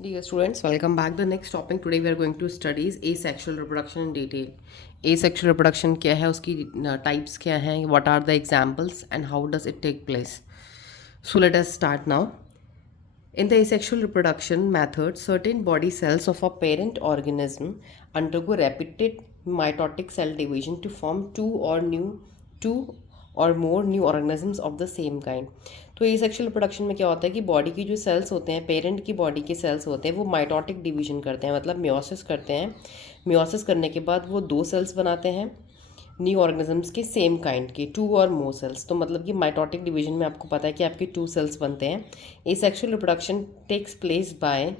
Dear students, welcome back. The next topic today we are going to study is asexual reproduction in detail. Asexual reproduction क्या है, उसकी types क्या हैं, what are the examples and how does it take place. So let us start now. In the asexual reproduction method, certain body cells of a parent organism undergo repeated mitotic cell division to form two और more new organisms of the same kind. तो ये sexual reproduction में क्या होता है कि body की जो सेल्स होते हैं, पेरेंट की बॉडी के सेल्स होते हैं, वो माइटोटिक डिवीजन करते हैं, मतलब म्योसिस करते हैं. म्योसिस करने के बाद वो दो सेल्स बनाते हैं न्यू ऑर्गेनिजम्स के सेम काइंड के, टू और मोर सेल्स. तो मतलब कि माइटोटिक डिवीजन में आपको पता है कि आपके टू सेल्स बनते हैं. ये sexual reproduction takes place by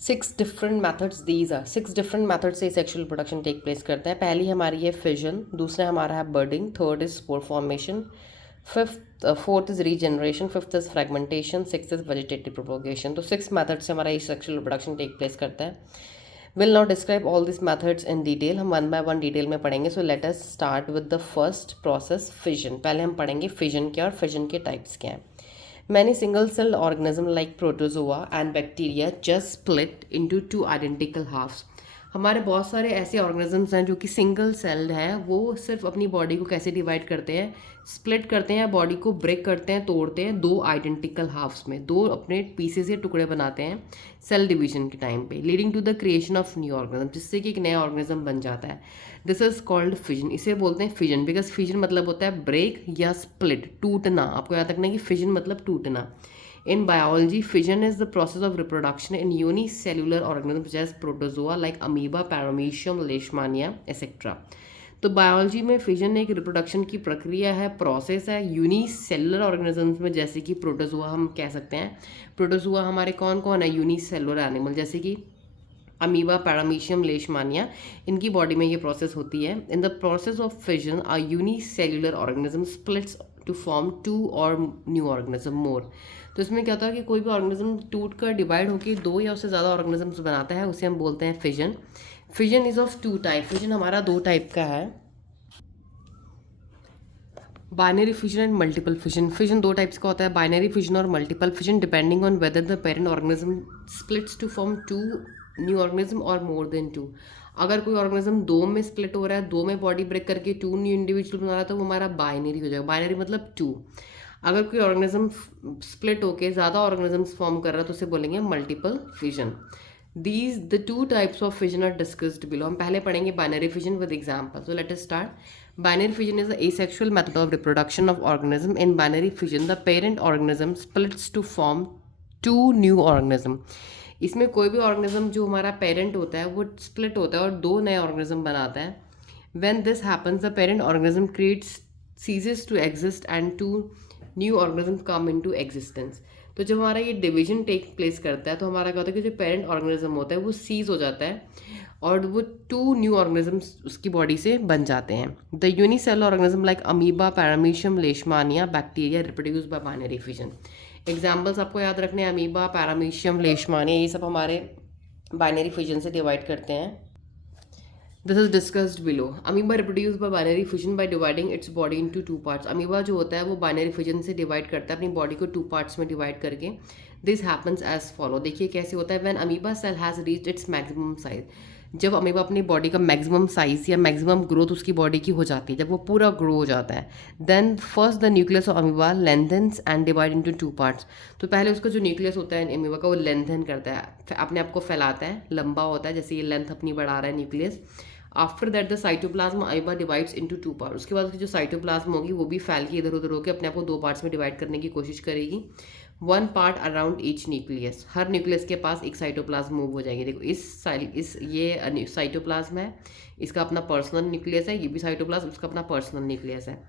6 different methods. These are 6 different methods से सेक्शुअल रिप्रोडक्शन टेक प्लेस करता है. पहली हमारी है फिजन, दूसरा हमारा है budding, third is spore formation, fourth is regeneration, fifth is fragmentation, sixth is vegetative propagation. तो 6 मेथड से हमारा ये सेक्शुअल रिप्रोडक्शन टेक प्लेस करता है. Will not describe all this methods in detail, हम वन बाय वन डिटेल में पढ़ेंगे. सो let us start with the first process, fission. पहले हम पढ़ेंगे फिजन क्या और फिजन के टाइप्स क्या हैं. Many single-celled organisms like protozoa and bacteria just split into two identical halves. हमारे बहुत सारे ऐसे ऑर्गेनिजम्स हैं जो कि सिंगल सेल्ड हैं. वो सिर्फ अपनी बॉडी को कैसे डिवाइड करते हैं, स्प्लिट करते हैं, बॉडी को ब्रेक करते हैं, तोड़ते हैं दो आइडेंटिकल हाफ्स में, दो अपने पीसेस या टुकड़े बनाते हैं सेल डिवीजन के टाइम पे, leading to the creation of new organism, जिससे कि एक नया ऑर्गेनिज्म बन जाता है. This is called fission. इसे बोलते हैं फिजन बिकॉज फिजन मतलब होता है ब्रेक या स्प्लिट, टूटना. आपको याद रखना है कि फिजन मतलब टूटना. In biology, fission is the process of reproduction in unicellular organisms such as protozoa like amoeba, paramecium, leishmania, etc. तो बायोलॉजी में फिजन एक रिप्रोडक्शन की प्रक्रिया है, प्रोसेस है यूनिसेलुलर ऑर्गेनिजम्स में, जैसे कि प्रोटोजोआ हम कह सकते हैं. प्रोटोजोआ हमारे कौन कौन है, यूनिसेलुलर एनिमल, जैसे कि अमीबा, पैरामीशियम, लेशमानिया, इनकी बॉडी में ये प्रोसेस होती है. In the process of fission a unicellular organism splits to form two or new organism more. तो इसमें क्या होता है कि कोई भी ऑर्गेनिज्म टूट कर डिवाइड होकर दो या उससे ज़्यादा ऑर्गेनिजम्स बनाता है, उसे हम बोलते हैं fission. Fission is of two type. Fission हमारा दो टाइप का है, binary fission and multiple fission. Fission दो टाइप्स का होता है, बाइनरी फिजन और multiple fission, depending on whether the parent organism splits to form two new organism or more then to. अगर कोई ऑर्गेनिज्म दो में स्प्लिट हो रहा है, दो में बॉडी ब्रेक करके टू न्यू इंडिविजुअल बना रहा है, तो वो हमारा बाइनरी हो जाएगा. बाइनरी मतलब टू. अगर कोई ऑर्गेनिज्म स्प्लिट होकर ज़्यादा ऑर्गेनिजम्स फॉर्म कर रहा है तो उसे बोलेंगे multiple fission. These the two types of fission are discussed below. हम पहले पढ़ेंगे binary fission with example. So let us start. Binary fission is the asexual method of reproduction of organism. In binary fission, the parent organism splits to form two new organism. इसमें कोई भी organism जो हमारा parent होता है वो split होता है और दो नए ऑर्गेनिज्म बनाता है. When this happens, the parent organism ceases to exist and two new organisms come into existence. तो जब हमारा ये डिवीजन टेक प्लेस करता है तो हमारा क्या होता है कि जो पेरेंट ऑर्गेनिज्म होता है वो सीज हो जाता है और वो टू न्यू ऑर्गेनिजम्स उसकी बॉडी से बन जाते हैं. The unicellular organism like amoeba, paramecium, लेशमानिया, bacteria reproduce by binary fission. Examples आपको याद रखने हैं, अमीबा, पैरामीशियम, लेशमानिया, ये सब हमारे बाइनरी फिजन से डिवाइड करते हैं. This is discussed below. Amoeba reproduce by binary fission by dividing it's body into two parts. Amoeba जो होता है वो बाइनरी फिजन से डिवाइड करता है अपनी बॉडी को टू पार्ट्स में डिवाइड करके. This happens as follow. देखिए कैसे होता है. When amoeba cell has reached its maximum size, जब अमीबा अपनी बॉडी का मैक्सिमम साइज या मैक्सिमम ग्रोथ उसकी बॉडी की हो जाती है, जब वो पूरा ग्रो हो जाता है, then first the nucleus of amoeba lengthens and divide into two parts. तो पहले उसका जो न्यूक्लियस होता है अमीबा का वो लेंथन करता है, अपने आप को फैलाता है, लंबा होता है, जैसे ये लेंथ अपनी बढ़ा रहा है nucleus. After that the cytoplasm amoeba divides into two part. उसके बाद उसकी जो साइटोप्लाज्म होगी वो भी फैल के इधर उधर होकर अपने आप को दो पार्ट्स में डिवाइड करने की कोशिश करेगी. One part around each nucleus. हर न्यूक्लियस के पास एक साइटोप्लाज्म मूव हो जाएगी. देखो ये साइटोप्लाज्म है, इसका अपना पर्सनल न्यूक्लियस है, ये भी साइटोप्लाज्म, उसका अपना पर्सनल न्यूक्लियस है.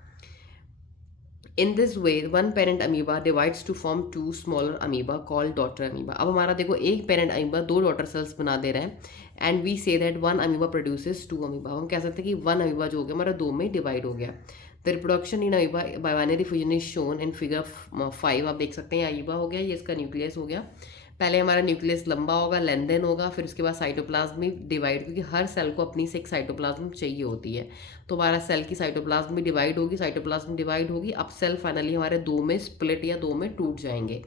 In this way one parent amoeba divides to form two smaller amoeba called daughter amoeba. अब हमारा देखो एक पेरेंट अमीबा दो डॉटर सेल्स बना दे रहा है and we say that one amoeba produces two amoeba. हम कह सकते हैं कि वन अमीबा जो हो गया हमारा दो में डिवाइड हो गया. The reproduction in amoeba bye binary fission is shown in figure 5. आप देख सकते हैं अमीबा हो गया, ये इसका न्यूक्लियस हो गया. पहले हमारा न्यूक्लियस लंबा होगा, लेंथन होगा, फिर उसके बाद साइटोप्लाज्म में डिवाइड, क्योंकि हर सेल को अपनी से एक साइटोप्लाज्म चाहिए होती है. तो हमारा सेल की साइटोप्लाज्म भी डिवाइड होगी, साइटोप्लाज्म डिवाइड होगी. अब सेल फाइनली हमारे दो में स्प्लिट या दो में टूट जाएंगे.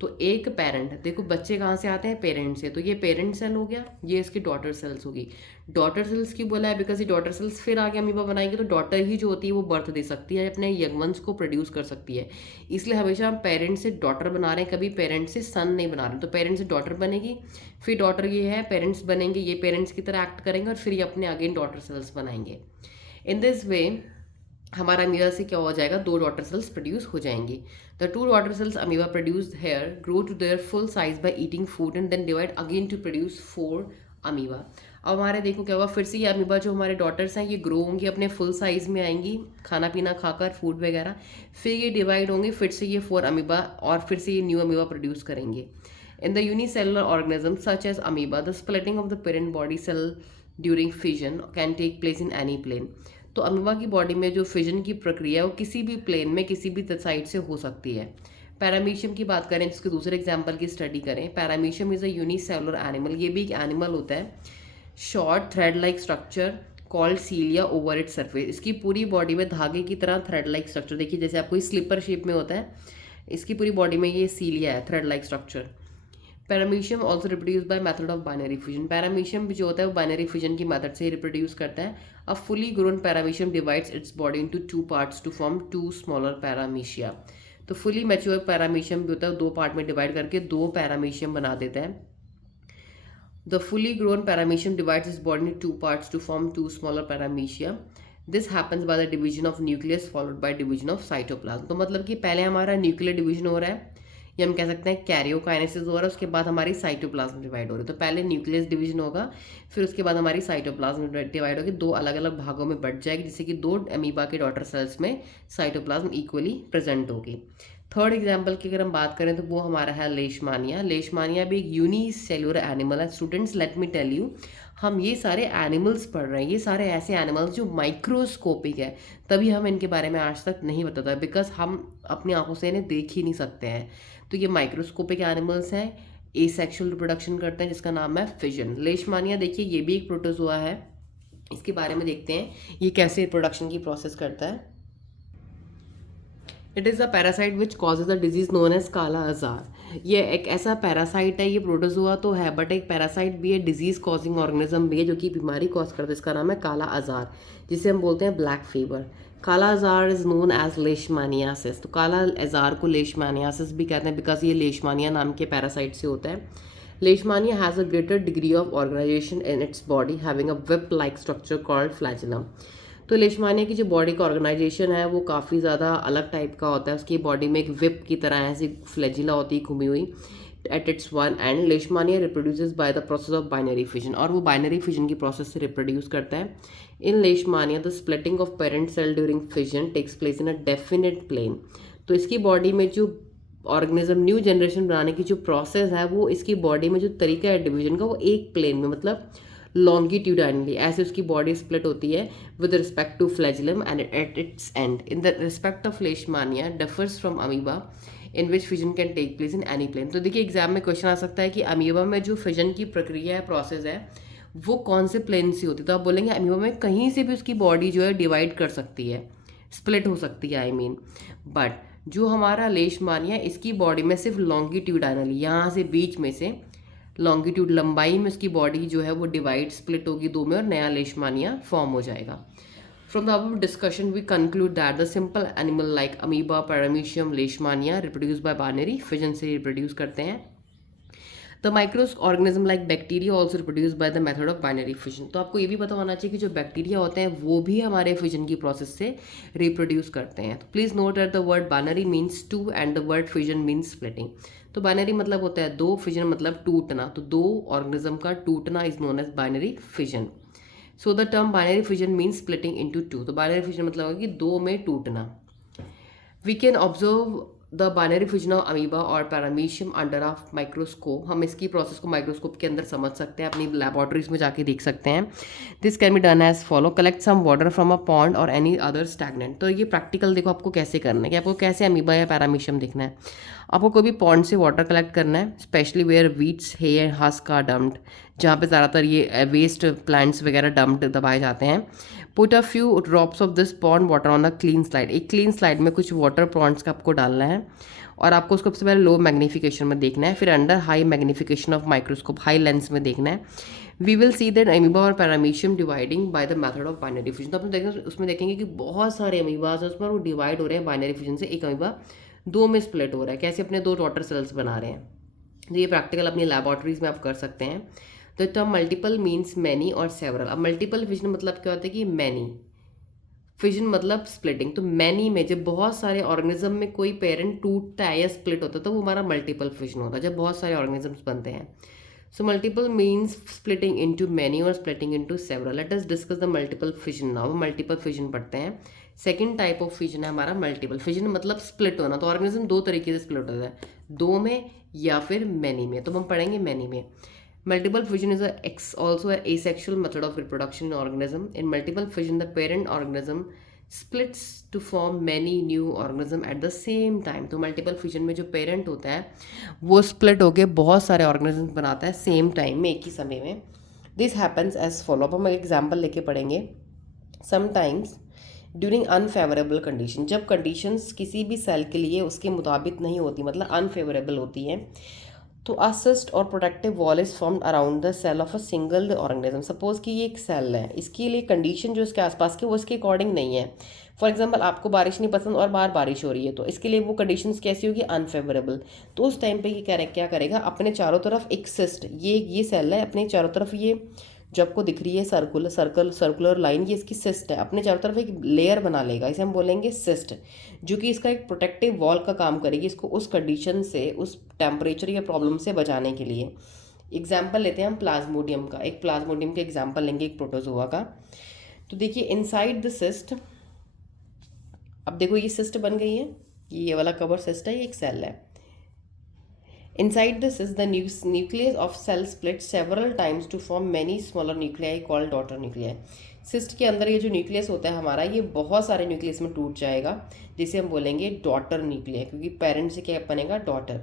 तो एक पेरेंट, देखो बच्चे कहाँ से आते हैं, पेरेंट से, तो ये पेरेंट सेल हो गया, ये इसकी डॉटर सेल्स होगी। डॉटर सेल्स क्यों बोला है, बिकॉज ये डॉटर सेल्स फिर आगे अमीबा बनाएंगे, तो डॉटर ही जो होती है वो बर्थ दे सकती है, अपने यंग वंस को प्रोड्यूस कर सकती है। इसलिए हमेशा हम पेरेंट से डॉटर बना रहे हैं, कभी पेरेंट से सन नहीं बना रहे। तो पेरेंट से डॉटर बनेगी, फिर डॉटर ये है, पेरेंट्स बनेंगे, ये पेरेंट्स की तरह एक्ट करेंगे और फिर ये अपने अगेन डॉटर सेल्स बनाएंगे। इन दिस वे हमारा अमीबा से क्या हो जाएगा, 2 डॉटर सेल्स प्रोड्यूस हो जाएंगी। The 2 daughter cells amoeba produced here grow to their full size by eating food and then divide again to produce 4 amoeba. अब हमारे देखो क्या होगा, फिर से ये अमीबा जो हमारे डॉटर्स हैं ये ग्रो होंगी, अपने फुल साइज में आएंगी, खाना पीना खाकर, फूड वगैरह, फिर ये डिवाइड होंगे, फिर से ये 4 अमीबा और फिर से ये न्यू अमीबा प्रोड्यूस करेंगे। In the unicellular organisms such as amoeba, the splitting of the parent body cell during fission can take place in any plane. तो अमीबा की बॉडी में जो फिजन की प्रक्रिया है वो किसी भी प्लेन में किसी भी साइड से हो सकती है। पैरामीशियम की बात करें, जिसके दूसरे एग्जाम्पल की स्टडी करें, paramecium is a unicellular animal, ये भी एक एनिमल होता है, short thread like structure called cilia over it surface. इसकी पूरी बॉडी में धागे की तरह थ्रेड लाइक स्ट्रक्चर, देखिए जैसे आपको स्लीपर शेप में होता है, इसकी पूरी बॉडी में ये सीलिया है, thread like structure. Paramecium also reproduce by method of binary fusion, paramecium भी जो होता है वो बाइनरी फ्यूजन की मेथड से रिप्रोड्यूस करता है। A fully grown paramecium divides its body into 2 parts to form 2 smaller paramecia. तो फुली मैच्योर पैरामीशियम भी होता है, 2 पार्ट में डिवाइड करके 2 पैरामीशियम बना देता है। The fully grown paramecium divides its body in 2 parts to form 2 smaller paramecia. This happens by the division of nucleus followed by division of cytoplasm. तो मतलब कि पहले हमारा न्यूक्लियर डिवीजन हो रहा है, ये हम कह सकते हैं कैरियोकाइनेसिस हो रहा है, उसके बाद हमारी साइटोप्लाज्म डिवाइड हो रही है। तो पहले न्यूक्लियस डिवीजन होगा, फिर उसके बाद हमारी साइटोप्लाज्म डिवाइड होगी, 2 अलग अलग भागों में बढ़ जाएगी, जिससे कि 2 अमीबा के डॉटर सेल्स में साइटोप्लाज्म इक्वली प्रेजेंट होगी। थर्ड एग्जाम्पल की अगर हम बात करें तो वो हमारा है लेशमानिया। लेशमानिया भी एक यूनिसेल्युलर एनिमल है। Students let me tell you, हम ये सारे एनिमल्स पढ़ रहे हैं, ये सारे ऐसे एनिमल्स जो माइक्रोस्कोपिक है, तभी हम इनके बारे में आज तक नहीं बताता, बिकॉज हम अपनी आंखों से इन्हें देख ही नहीं सकते हैं। तो ये माइक्रोस्कोपिक एनिमल्स हैं, एसेक्सुअल रिप्रोडक्शन करते हैं, जिसका नाम है फिजन। लेशमानिया देखिए ये भी एक प्रोटोजोआ है, इसके बारे में देखते हैं ये कैसे रिप्रोडक्शन की प्रोसेस करता है। It is a parasite which causes a disease known as kala azar. ये एक ऐसा पैरासाइट है, ये प्रोटोजोआ तो है बट एक पैरासाइट भी है, डिजीज कॉजिंग ऑर्गेनिज्म भी है जो कि बीमारी कॉज करता है, इसका नाम है काला आजार, जिसे हम बोलते हैं ब्लैक फीवर। काला आजार इज नोन एज लेशमानियासिस। तो काला आजार को लेशमानियासिस भी कहते हैं बिकॉज ये लेशमानिया नाम के पैरासाइट से होता है। Leishmania has a greater degree of organisation in its body having a whip like structure called flagellum. तो लेशमानिया की जो बॉडी का ऑर्गेनाइजेशन है वो काफ़ी ज़्यादा अलग टाइप का होता है। उसकी बॉडी में एक विप की तरह ऐसी फ्लैजिला होती है घूमी हुई at its one end. Leishmania reproduces by the process of binary fission, और वो बाइनरी फिजन की प्रोसेस से रिप्रोड्यूस करता है। In Leishmania the splitting of parent cell during fission takes place in a definite plane. तो इसकी body में जो ऑर्गेनिज्म न्यू जनरेशन बनाने की जो प्रोसेस है, वो इसकी बॉडी में जो तरीका है डिवीजन का, वो एक प्लेन में मतलब लॉन्गिट्यूडाइनली ऐसे उसकी बॉडी स्प्लिट होती है with respect to flagellum and at its end. In the respect of Leishmania differs from amoeba in which fission can take place in any plane. तो देखिए एग्जाम में क्वेश्चन आ सकता है कि अमीबा में जो फिजन की प्रक्रिया है, प्रोसेस है, वो कौन से प्लेन से होती है। तो आप बोलेंगे अमीबा में कहीं से भी उसकी बॉडी जो है डिवाइड कर सकती है, स्प्लिट हो सकती है आई मीन। बट जो हमारा लेशमानिया, इसकी बॉडी में सिर्फ लॉन्गिट्यूडाइनली, यहाँ से बीच में से लॉन्गिट्यूड लंबाई में उसकी बॉडी जो है वो डिवाइड स्प्लिट होगी 2 में और नया लेशमानिया फॉर्म हो जाएगा। From the above discussion we conclude that the simple animal like amoeba, paramecium, Leishmania reproduce by binary fission से रिप्रोड्यूस करते हैं। The micro organism like bacteria also reproduce by the method of binary fission. तो आपको ये भी पता होना चाहिए कि जो बैक्टीरिया होते हैं वो भी हमारे फिजन की प्रोसेस से रिप्रोड्यूस करते हैं। तो please note that the word binary means 2 and the word fission means splitting. तो बाइनरी मतलब होता है 2, फिजन मतलब टूटना। तो 2 ऑर्गेनिज्म का टूटना is known as binary fission. So the term binary fission means splitting into 2। तो बाइनरी फिजन मतलब होगा कि 2 में टूटना। We can observe the binary fission of amoeba और पैरामीशियम अंडर ऑफ माइक्रोस्कोप। हम इसकी प्रोसेस को माइक्रोस्कोप के अंदर समझ सकते हैं, अपनी लैबोरेटरीज में जाके देख सकते हैं। This can be done as follow, collect some water from a pond or any other stagnant. तो ये प्रैक्टिकल देखो आपको कैसे करना है, कि आपको कैसे अमीबा या पैरामीशियम देखना है। आपको कोई भी पॉन्ड से वाटर कलेक्ट करना है, specially where weeds hay and husk are dumped, जहाँ पे ज़्यादातर ये वेस्ट प्लांट्स वगैरह डम्प्ड दबाए जाते हैं। Put a few drops of this pond water on a clean slide, एक क्लीन स्लाइड में कुछ वाटर पॉन्ड्स का आपको डालना है और आपको उसको सबसे पहले लो मैग्नीफिकेशन में देखना है, फिर under high magnification of microscope high lens में देखना है। We will see that amoeba और paramecium dividing by the method of binary fusion. तो अपन देखेंगे उसमें देखेंगे कि बहुत सारे अमीबाज हैं उसमें, वो डिवाइड हो रहे हैं बाइनरी फ्यूजन से। एक अमीबा दो में स्प्लिट हो रहा है, कैसे अपने दो डॉटर सेल्स बना रहे हैं। तो ये प्रैक्टिकल अपनी लैबोरेटरीज में आप कर सकते हैं। तो टर्म मल्टीपल मीन्स मैनी और सेवरल। अब मल्टीपल फिजन मतलब क्या होता है कि मैनी, फिजन मतलब स्प्लिटिंग। तो मैनी में जब बहुत सारे ऑर्गेनिज्म में कोई पेरेंट टूटता है या स्प्लिट होता है तो वो हमारा मल्टीपल फिजन होता है, जब बहुत सारे ऑर्गेनिजम्स बनते हैं। So multiple means splitting into many और splitting into several. Let us discuss the multiple fission now. Multiple fission पढ़ते हैं। सेकेंड टाइप ऑफ फिजन है हमारा मल्टीपल फिजन, मतलब स्प्लिट होना। तो ऑर्गेनिज्म दो तरीके से स्प्लिट होता है, दो में या फिर मैनी में। तो हम पढ़ेंगे मैनी में। Multiple fission is also an asexual method of reproduction in organism. In multiple fission, the parent organism splits to form many new organism at the same time. तो multiple fission में जो parent होता है वो split होके बहुत सारे organisms बनाता है same time में, एक ही समय में। This happens as follow। अब हम एक example लेके पढ़ेंगे। Sometimes ड्यूरिंग अनफेवरेबल कंडीशन, जब कंडीशंस किसी भी सेल के लिए उसके मुताबिक नहीं होती, मतलब अनफेवरेबल होती हैं, तो a cyst or protective wall is formed around the cell of a single organism. Suppose कि ये एक सेल है, इसके लिए कंडीशन जो इसके आसपास की वो इसके अकॉर्डिंग नहीं है। फॉर एग्जांपल आपको बारिश नहीं पसंद और बाहर बारिश हो रही है, तो इसके लिए वो कंडीशंस कैसी होगी, अनफेवरेबल। तो उस टाइम पे ये क्या करेगा, अपने चारों तरफ एक सिस्ट, ये सेल है, अपने चारों तरफ ये जो आपको दिख रही है सर्कुलर लाइन, ये इसकी सिस्ट है, अपने चारों तरफ एक लेयर बना लेगा, इसे हम बोलेंगे सिस्ट, जो कि इसका एक प्रोटेक्टिव वॉल का काम करेगी, इसको उस कंडीशन से, उस टेम्परेचर या प्रॉब्लम से बचाने के लिए। एग्जाम्पल लेते हैं हम प्लाज्मोडियम का, एक प्लाज्मोडियम का एग्जाम्पल लेंगे एक प्रोटोजोआ का। तो देखिए इनसाइड द सिस्ट, अब देखो ये सिस्ट बन गई है, ये वाला कवर सिस्ट है, ये एक सेल है। Inside this is the nucleus of cell split several times to form many smaller nuclei called daughter nuclei। Cyst के अंदर ये जो न्यूक्लियस होता है हमारा, ये बहुत सारे न्यूक्लियस में टूट जाएगा, जिसे हम बोलेंगे डॉटर न्यूक्लिया, क्योंकि पेरेंट से क्या बनेगा, daughter.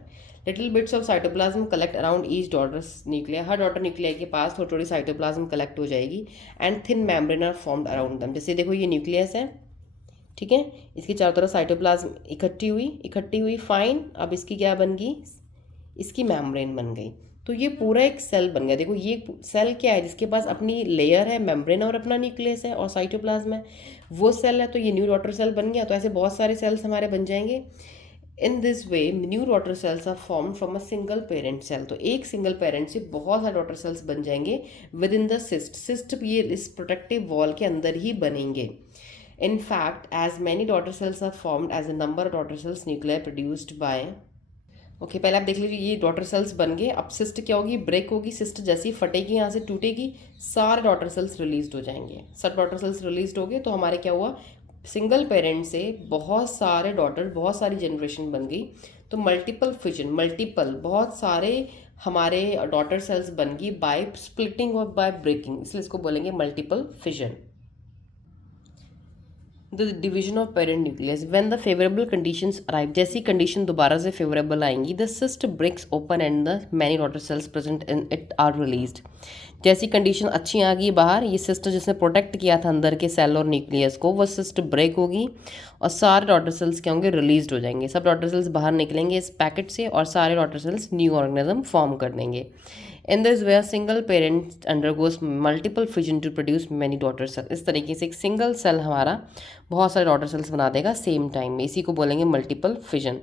Little bits of cytoplasm collect around each daughter nuclei. हर डॉटर न्यूक्लिया के पास थोड़ी थोड़ी साइटोप्लाज्म कलेक्ट हो जाएगी and thin membrane are formed around them. जैसे देखो ये न्यूक्लियस है, ठीक है, इसके चारों तरफ साइटोप्लाज्म इकट्ठी हुई फाइन। अब इसकी क्या बन गई, इसकी मेम्ब्रेन बन गई। तो ये पूरा एक सेल बन गया। देखो ये सेल क्या है, जिसके पास अपनी लेयर है, मेम्ब्रेन और अपना न्यूक्लियस है और साइटोप्लाज्म है, वो सेल है। तो ये न्यू डॉटर सेल बन गया। तो ऐसे बहुत सारे सेल्स हमारे बन जाएंगे। In this way new daughter cells are form from a single parent cell. तो एक सिंगल पेरेंट से बहुत सारे डॉटर सेल्स बन जाएंगे विद इन द सिस्ट ये इस प्रोटेक्टिव वॉल के अंदर ही बनेंगे। In fact, as many daughter cells are formed as the number of daughter cells nuclei produced by। Okay, पहले आप देख लीजिए, ये डॉटर सेल्स बन गए। अब सिस्ट क्या होगी, ब्रेक होगी। सिस्ट जैसी फटेगी, यहाँ से टूटेगी, सारे डॉटर सेल्स रिलीज हो जाएंगे। सब डॉटर सेल्स रिलीज हो गए तो हमारे क्या हुआ, सिंगल पेरेंट से बहुत सारे डॉटर, बहुत सारी जनरेशन बन गई। तो मल्टीपल फिजन, मल्टीपल बहुत सारे हमारे डॉटर सेल्स बन गई बाय स्प्लिटिंग और बाय ब्रेकिंग, इसलिए इसको बोलेंगे multiple fission. The division of parent nucleus when the favourable conditions arrive, जैसी कंडीशन दोबारा से फेवरेबल आएंगी, the cyst breaks open and the many daughter cells present in it are released. जैसी condition अच्छी आ गई बाहर, ये सिस्ट जिसने प्रोटेक्ट किया था अंदर के सेल और न्यूक्लियस को, वो सिस्ट ब्रेक होगी और सारे डॉटर सेल्स क्या होंगे, रिलीज हो जाएंगे। सब डॉटर सेल्स बाहर निकलेंगे इस पैकेट से और सारे daughter cells new organism form कर देंगे। In this way single parent undergoes multiple fission to produce many daughter cell. इस तरीके से एक सिंगल सेल हमारा बहुत सारे डॉटर सेल्स बना देगा सेम टाइम में, इसी को बोलेंगे multiple fission.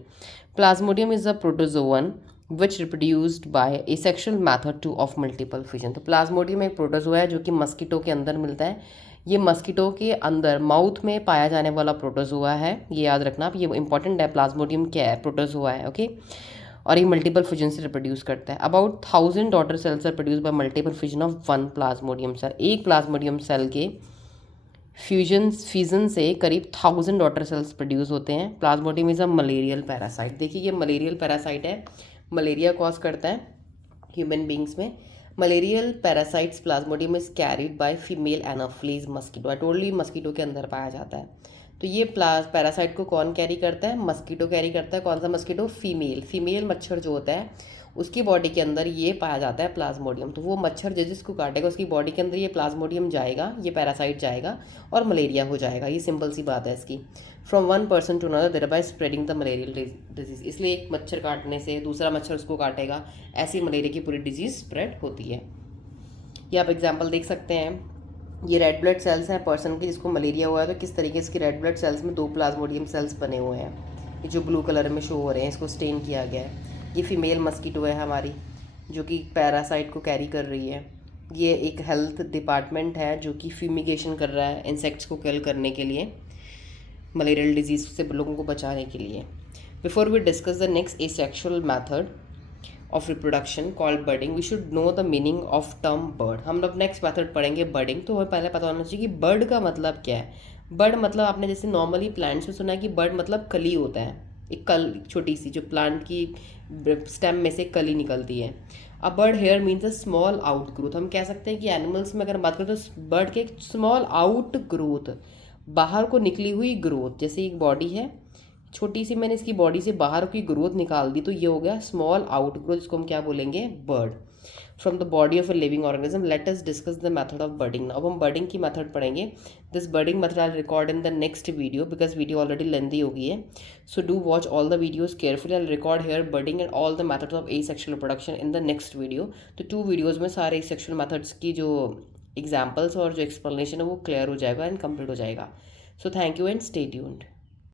Plasmodium is a protozoan which reproduced by asexual method to of multiple fission. तो प्लाज्मोडियम एक प्रोटोजोआ है जो कि मस्कीटो के अंदर मिलता है। ये मस्कीटो के अंदर माउथ में पाया जाने वाला प्रोटोजोआ है, ये याद रखना आप, ये इंपॉर्टेंट है। प्लाज्मोडियम क्या है, प्रोटोजोआ है, ओके। और ये मल्टीपल फिजन से रिप्रोड्यूस करता है। About 1000 daughter cells are produce by multiple fission of one Plasmodium cell. एक प्लाज्मोडियम सेल के फ्यूजन से करीब 1000 डॉटर सेल्स प्रोड्यूस होते हैं। Plasmodium is a malarial parasite. देखिए ये मलेरियल पैरासाइट है, मलेरिया कॉज करता है ह्यूमन बींग्स में। Malarial parasites Plasmodium is carried by female Anopheles mosquito. I told you mosquito के अंदर पाया जाता है। तो ये पैरासाइट को कौन कैरी करता है? मस्कीटो कैरी करता है। कौन सा मस्कीटो? फीमेल मच्छर जो होता है उसकी बॉडी के अंदर ये पाया जाता है प्लाज्मोडियम। तो वो मच्छर जिसको काटेगा उसकी बॉडी के अंदर ये प्लाज्मोडियम जाएगा, ये पैरासाइट जाएगा और मलेरिया हो जाएगा। ये सिंपल सी बात है इसकी। From one person to another there by spreading the malarial disease. इसलिए एक मच्छर काटने से दूसरा मच्छर उसको काटेगा, ऐसी मलेरिया की पूरी डिजीज स्प्रेड होती है। ये आप एग्जाम्पल देख सकते हैं। ये रेड ब्लड सेल्स हैं पर्सन की जिसको मलेरिया हुआ है, तो किस तरीके से इसकी रेड ब्लड सेल्स में 2 प्लाज्मोडियम सेल्स बने हुए हैं। ये जो ब्लू कलर में शो हो रहे हैं, इसको स्टेन किया गया है। ये फीमेल मस्कीटो है हमारी, जो कि पैरासाइट को कैरी कर रही है। ये एक हेल्थ डिपार्टमेंट है जो कि फ्यूमिगेशन कर रहा है इंसेक्ट्स को किल करने के लिए, मलेरियल डिजीज़ से लोगों को बचाने के लिए। Before we discuss the next asexual method of reproduction called budding, we should know the meaning of term bud. हम लोग नेक्स्ट मेथड पढ़ेंगे बर्डिंग, तो हमें पहले पता होना चाहिए कि बर्ड का मतलब क्या है। बर्ड मतलब आपने जैसे नॉर्मली प्लांट्स में सुना है कि बर्ड मतलब कली होता है, एक कल छोटी सी जो प्लांट की स्टेम में से कली निकलती है। A bud here means a small out growth. हम कह सकते हैं कि एनिमल्स में अगर बात करें तो बर्ड के एक स्मॉल आउट ग्रोथ, बाहर को निकली हुई ग्रोथ। जैसे एक बॉडी है छोटी सी, मैंने इसकी बॉडी से बाहर की ग्रोथ निकाल दी, तो ये हो गया स्मॉल आउट ग्रोथ, जिसको हम क्या बोलेंगे? Bud. From the body of a living organism let us discuss the method of budding. अब हम बर्डिंग की मेथड पढ़ेंगे। This budding method I record in the next video because video already lengthy हो गई है। So do watch all the videos carefully. I record here budding and all the methods of asexual reproduction in the next video. तो 2 videos में सारे asexual methods की जो examples और जो एक्सप्लेनेशन है वो क्लियर हो जाएगा एंड कंप्लीट हो जाएगा। So thank you and stay tuned.